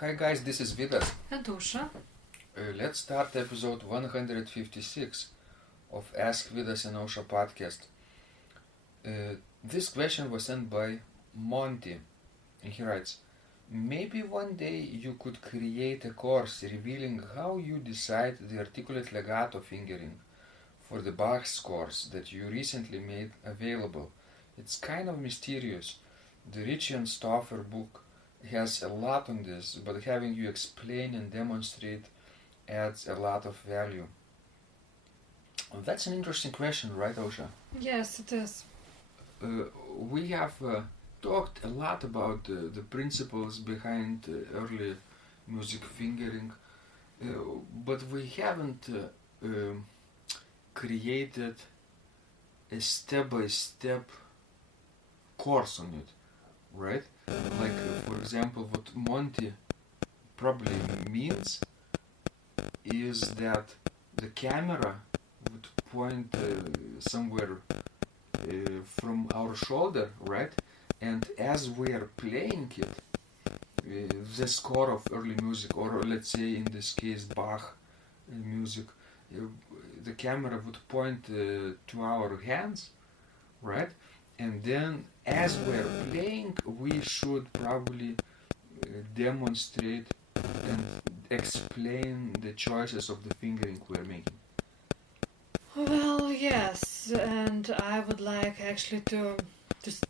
Hi guys, this is Vidas. And Usha. Let's start episode 156 of Ask Vidas and Osha podcast. This question was sent by Monty, and he writes, maybe one day you could create a course revealing how you decide the articulate legato fingering for the Bach scores that you recently made available. It's kind of mysterious. The Ricci and Stauffer book has a lot on this, but having you explain and demonstrate adds a lot of value. That's an interesting question, right, Osha? Yes, it is. We have talked a lot about the principles behind early music fingering, but we haven't created a step-by-step course on it, right? Like, for example, what Monty probably means is that the camera would point somewhere from our shoulder, right? And as we are playing it, the score of early music, or let's say in this case Bach music, the camera would point to our hands, right? And then as we're playing, we should probably demonstrate and explain the choices of the fingering we're making. Well, yes, and I would like actually to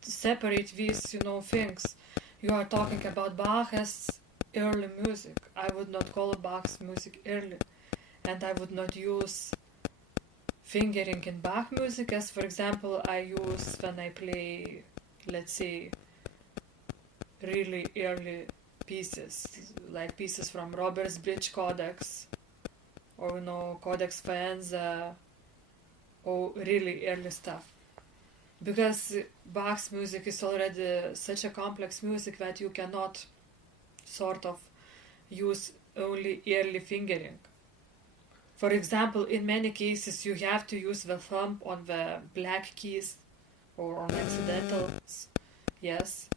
separate these, things. You are talking about Bach as early music. I would not call Bach's music early, and I would not use fingering in Bach music as, for example, I use when I play, let's say, really early pieces, like pieces from Robert's Bridge Codex, or Codex Faenza, or really early stuff. Because Bach's music is already such a complex music that you cannot sort of use only early fingering. For example, in many cases you have to use the thumb on the black keys or on accidentals. Yes.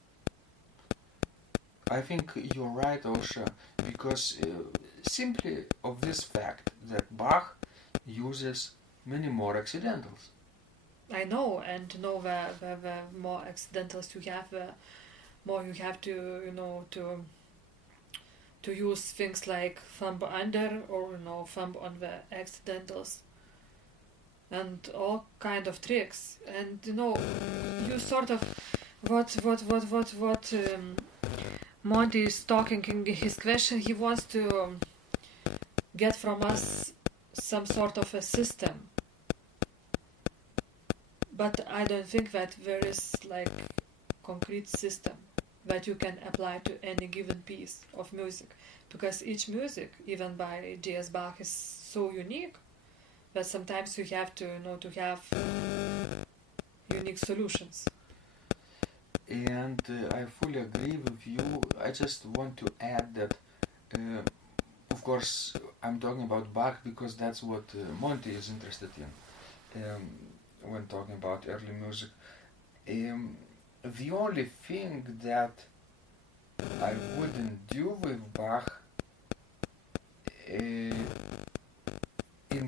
I think you're right, Osha, because simply of this fact that Bach uses many more accidentals. I know, and the more accidentals you have, the more you have to, to use things like thumb under or, thumb on the accidentals and all kind of tricks. And, you sort of, what Monty is talking in his question, he wants to get from us some sort of a system. But I don't think that there is like concrete system that you can apply to any given piece of music, because each music, even by J.S. Bach, is so unique that sometimes you have to to have unique solutions. And I fully agree with you. I just want to add that, of course, I'm talking about Bach because that's what Monty is interested in when talking about early music. The only thing that I wouldn't do with Bach in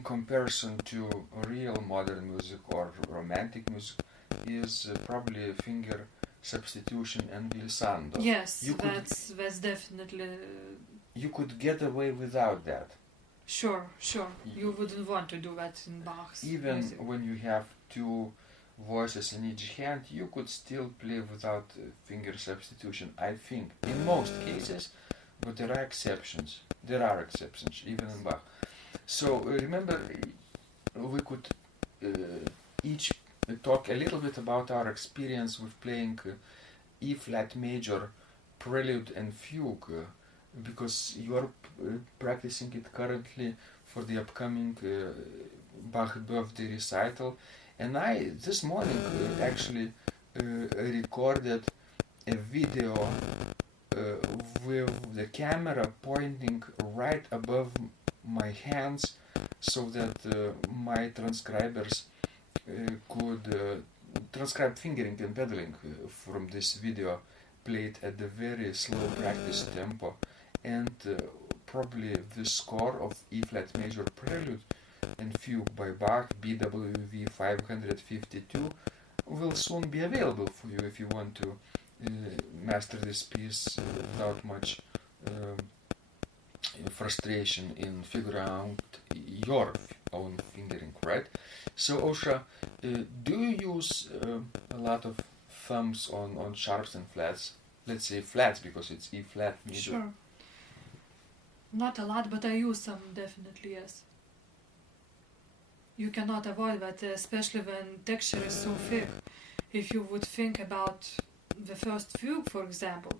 comparison to real modern music or romantic music is probably finger substitution and glissando. Yes, that's definitely. You could get away without that. Sure. You wouldn't want to do that in Bach's Even music. when you have two voices in each hand, you could still play without finger substitution, I think, in most cases, but there are exceptions. There are exceptions, even in Bach. So remember, we could each talk a little bit about our experience with playing E flat major prelude and fugue, because you are practicing it currently for the upcoming Bach birthday recital, and I this morning actually recorded a video with the camera pointing right above my hands so that my transcribers could transcribe fingering and pedaling from this video played at the very slow practice tempo. and probably the score of E flat major prelude and fugue by Bach, BWV 552, will soon be available for you if you want to master this piece without much frustration in figuring out your own fingering, right? So, Osha, do you use a lot of thumbs on sharps and flats? Let's say flats because it's E flat major. Sure. Not a lot, but I use some, definitely, yes. You cannot avoid that, especially when texture is so thick. If you would think about the first fugue, for example,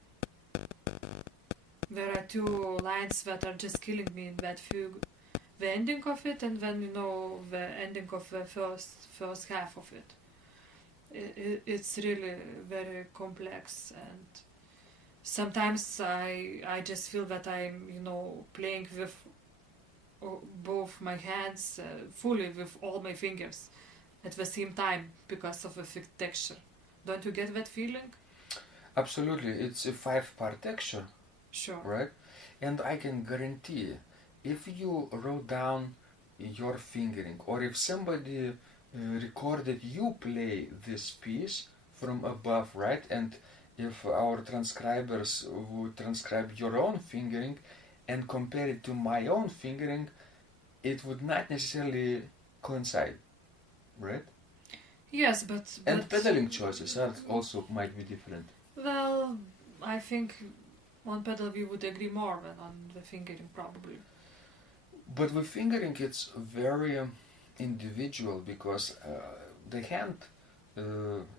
there are two lines that are just killing me in that fugue. The ending of it, and then, the ending of the first half of it. It's really very complex, and sometimes I just feel that I'm, playing with both my hands fully with all my fingers at the same time because of the thick texture. Don't you get that feeling? Absolutely, it's a 5-part texture, Sure. right? And I can guarantee, if you wrote down your fingering, or if somebody recorded you play this piece from above, right? And if our transcribers would transcribe your own fingering and compare it to my own fingering, it would not necessarily coincide, right? Yes, but And pedaling choices also might be different. Well, I think on pedal we would agree more than on the fingering, probably. But with fingering, it's very individual because the hand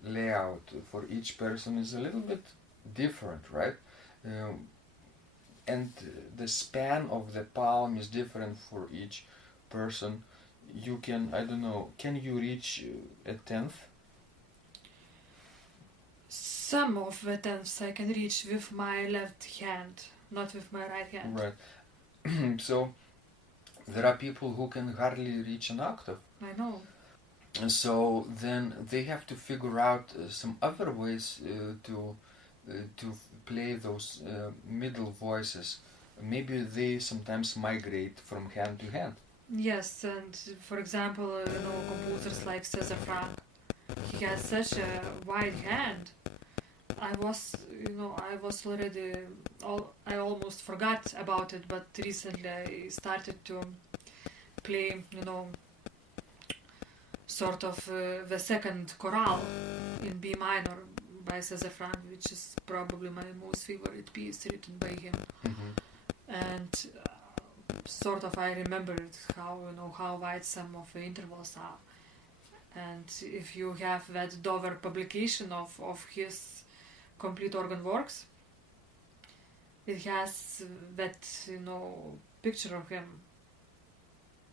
layout for each person is a little bit different, right? And the span of the palm is different for each person. You can, I don't know, can you reach a tenth? Some of the tenths I can reach with my left hand, not with my right hand. Right. So there are people who can hardly reach an octave. I know. And so then they have to figure out some other ways to play those middle voices. Maybe they sometimes migrate from hand to hand. Yes, and for example, composers like César Franck, he has such a wide hand. I was already, I almost forgot about it, but recently I started to play, sort of the second chorale in B minor by César Franck, which is probably my most favorite piece written by him. Mm-hmm. And sort of I remembered how wide some of the intervals are. And if you have that Dover publication of his complete organ works, it has that picture of him.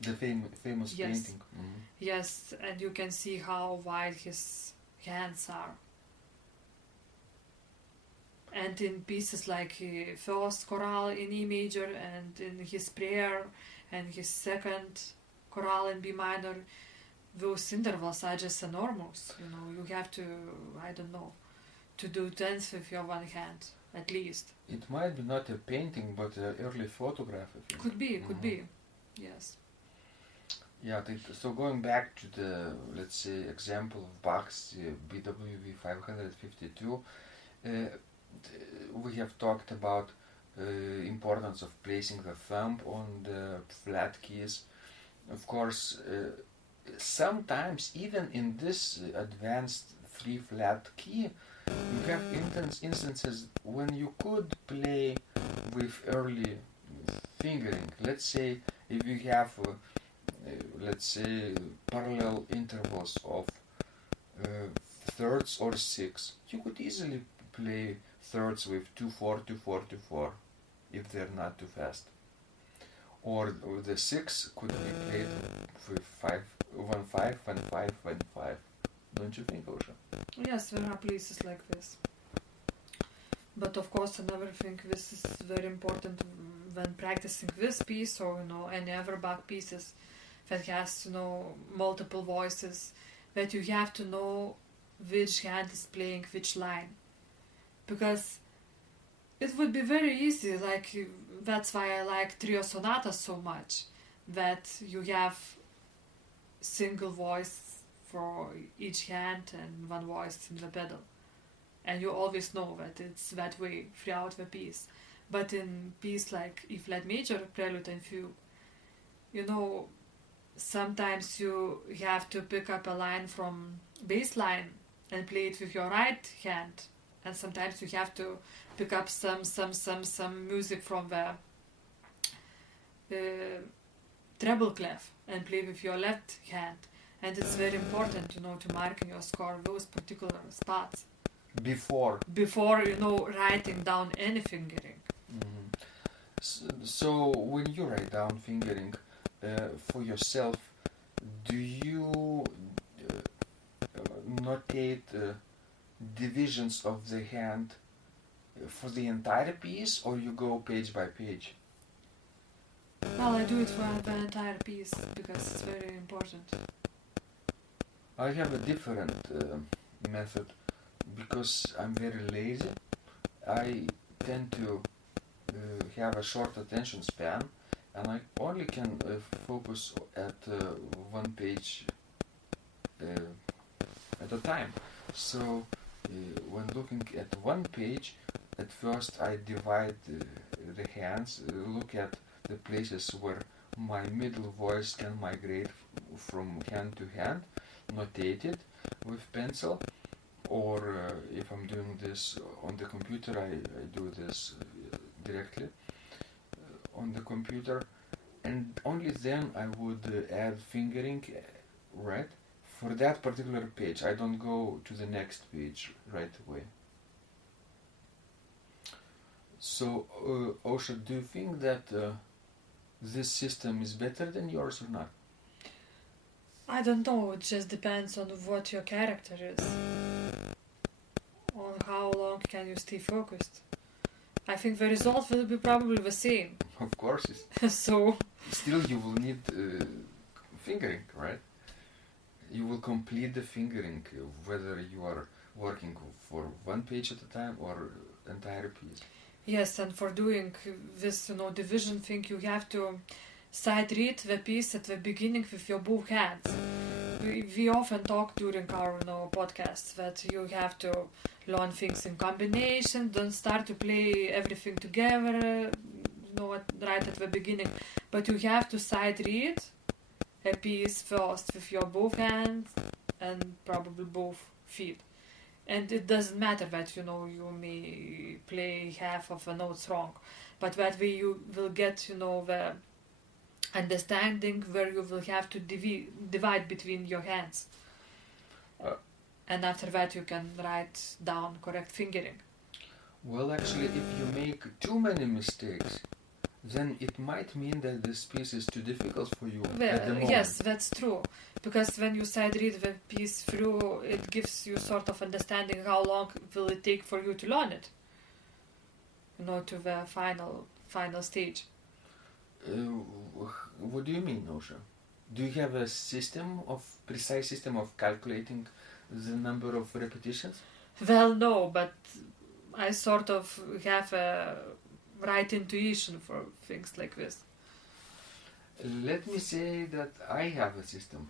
The famous Yes. painting. Mm-hmm. Yes, and you can see how wide his hands are. And in pieces like first chorale in E major, and in his prayer, and his second chorale in B minor, those intervals are just enormous. You have to, to do tenths with your one hand, at least. It might be not a painting, but an early photograph. I think. Could be, Mm-hmm. could be, yes. Yeah, so going back to the, let's say, example of Bach's BWV 552, we have talked about importance of placing the thumb on the flat keys. Of course, sometimes even in this advanced 3-flat key, you have instances when you could play with early fingering. Let's say if you have parallel intervals of thirds or 6, you could easily play thirds with 2-4, 2-4, 2-4 if they're not too fast. Or the 6 could be played with 5, 1-5, 1-5, 1-5. Don't you think, Osha? Yes, there are places like this. But of course, another thing, this is very important when practicing this piece or any other Bach pieces that has multiple voices, that you have to know which hand is playing which line, because It would be very easy, like that's why I like trio sonatas so much, that you have single voice for each hand and one voice in the pedal. And you always know that it's that way throughout the piece. But in piece like E flat major, prelude and fugue, you know, sometimes you have to pick up a line from bass line and play it with your right hand, and sometimes you have to pick up some music from the treble clef and play with your left hand. And it's very important, you know, to mark in your score those particular spots Before. Writing down any fingering. Mhm. So when you write down fingering for yourself, do you notate divisions of the hand for the entire piece, or you go page by page? Well, I do it for the entire piece because it's very important. I have a different method because I'm very lazy. I tend to have a short attention span, and I only can focus at one page at a time. So when looking at one page, at first I divide the hands, look at the places where my middle voice can migrate from hand to hand, notate it with pencil, or if I'm doing this on the computer, I do this directly on the computer, and only then I would add fingering, right? For that particular page, I don't go to the next page right away. So, Osha, do you think that this system is better than yours or not? I don't know, it just depends on what your character is, on how long can you stay focused. I think the result will be probably the same. Of course, So still you will need fingering, right? You will complete the fingering whether you are working for one page at a time or entire piece. yes, and for doing this, division thing, you have to side read the piece at the beginning with your both hands. We often talk during our podcasts that you have to learn things in combination, don't start to play everything together, right at the beginning, but you have to side read a piece first with your both hands and probably both feet. And it doesn't matter that you may play half of the notes wrong, but that way you will get the understanding where you will have to divide between your hands. And after that you can write down correct fingering. Well, actually, if you make too many mistakes, then it might mean that this piece is too difficult for you at the moment. Yes, that's true. Because when you side read the piece through, it gives you sort of understanding how long will it take for you to learn it. To the final stage. What do you mean, Osha? Do you have a precise system of calculating the number of repetitions? Well, no, but I sort of have a right intuition for things like this. Let me say that I have a system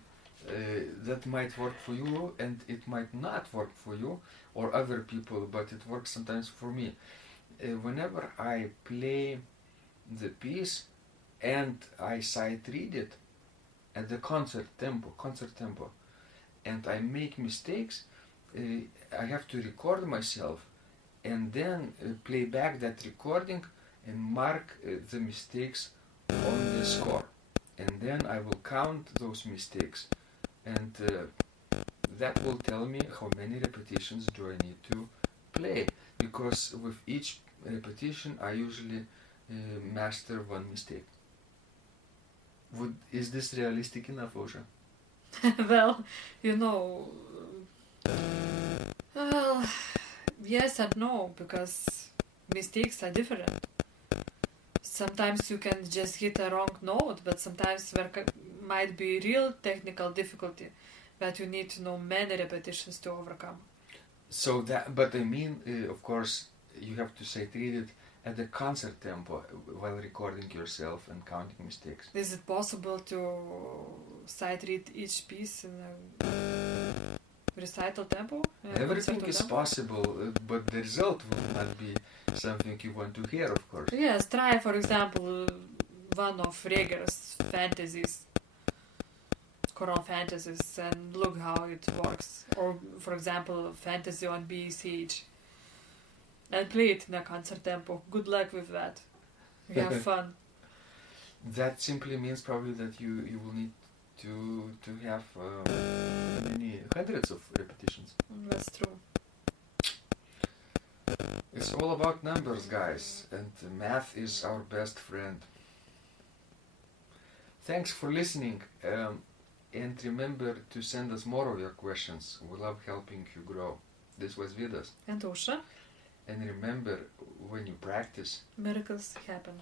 that might work for you and it might not work for you or other people, but it works sometimes for me. Whenever I play the piece and I sight read it at the concert tempo, and I make mistakes, I have to record myself and then play back that recording and mark the mistakes on the score. And then I will count those mistakes, and that will tell me how many repetitions do I need to play, because with each repetition I usually master one mistake. Is this realistic enough, Osha? Well, yes and no, because mistakes are different. Sometimes you can just hit a wrong note, but sometimes there might be real technical difficulty that you need to know many repetitions to overcome. So that, but I mean, of course, you have to sight read it at the concert tempo while recording yourself and counting mistakes. Is it possible to sight read each piece in a recital tempo? Everything concerto is tempo? possible, but the result will not be something you want to hear, of course. Yes, try for example one of Reger's fantasies, choral fantasies, and look how it works. Or for example, fantasy on BCH. And play it in a concert tempo. Good luck with that. You have fun. That simply means probably that you will need to have many hundreds of repetitions. That's true. It's all about numbers, guys, and math is our best friend. Thanks for listening, and remember to send us more of your questions. We love helping you grow. This was Vidas. And Usha, And remember, when you practice, miracles happen.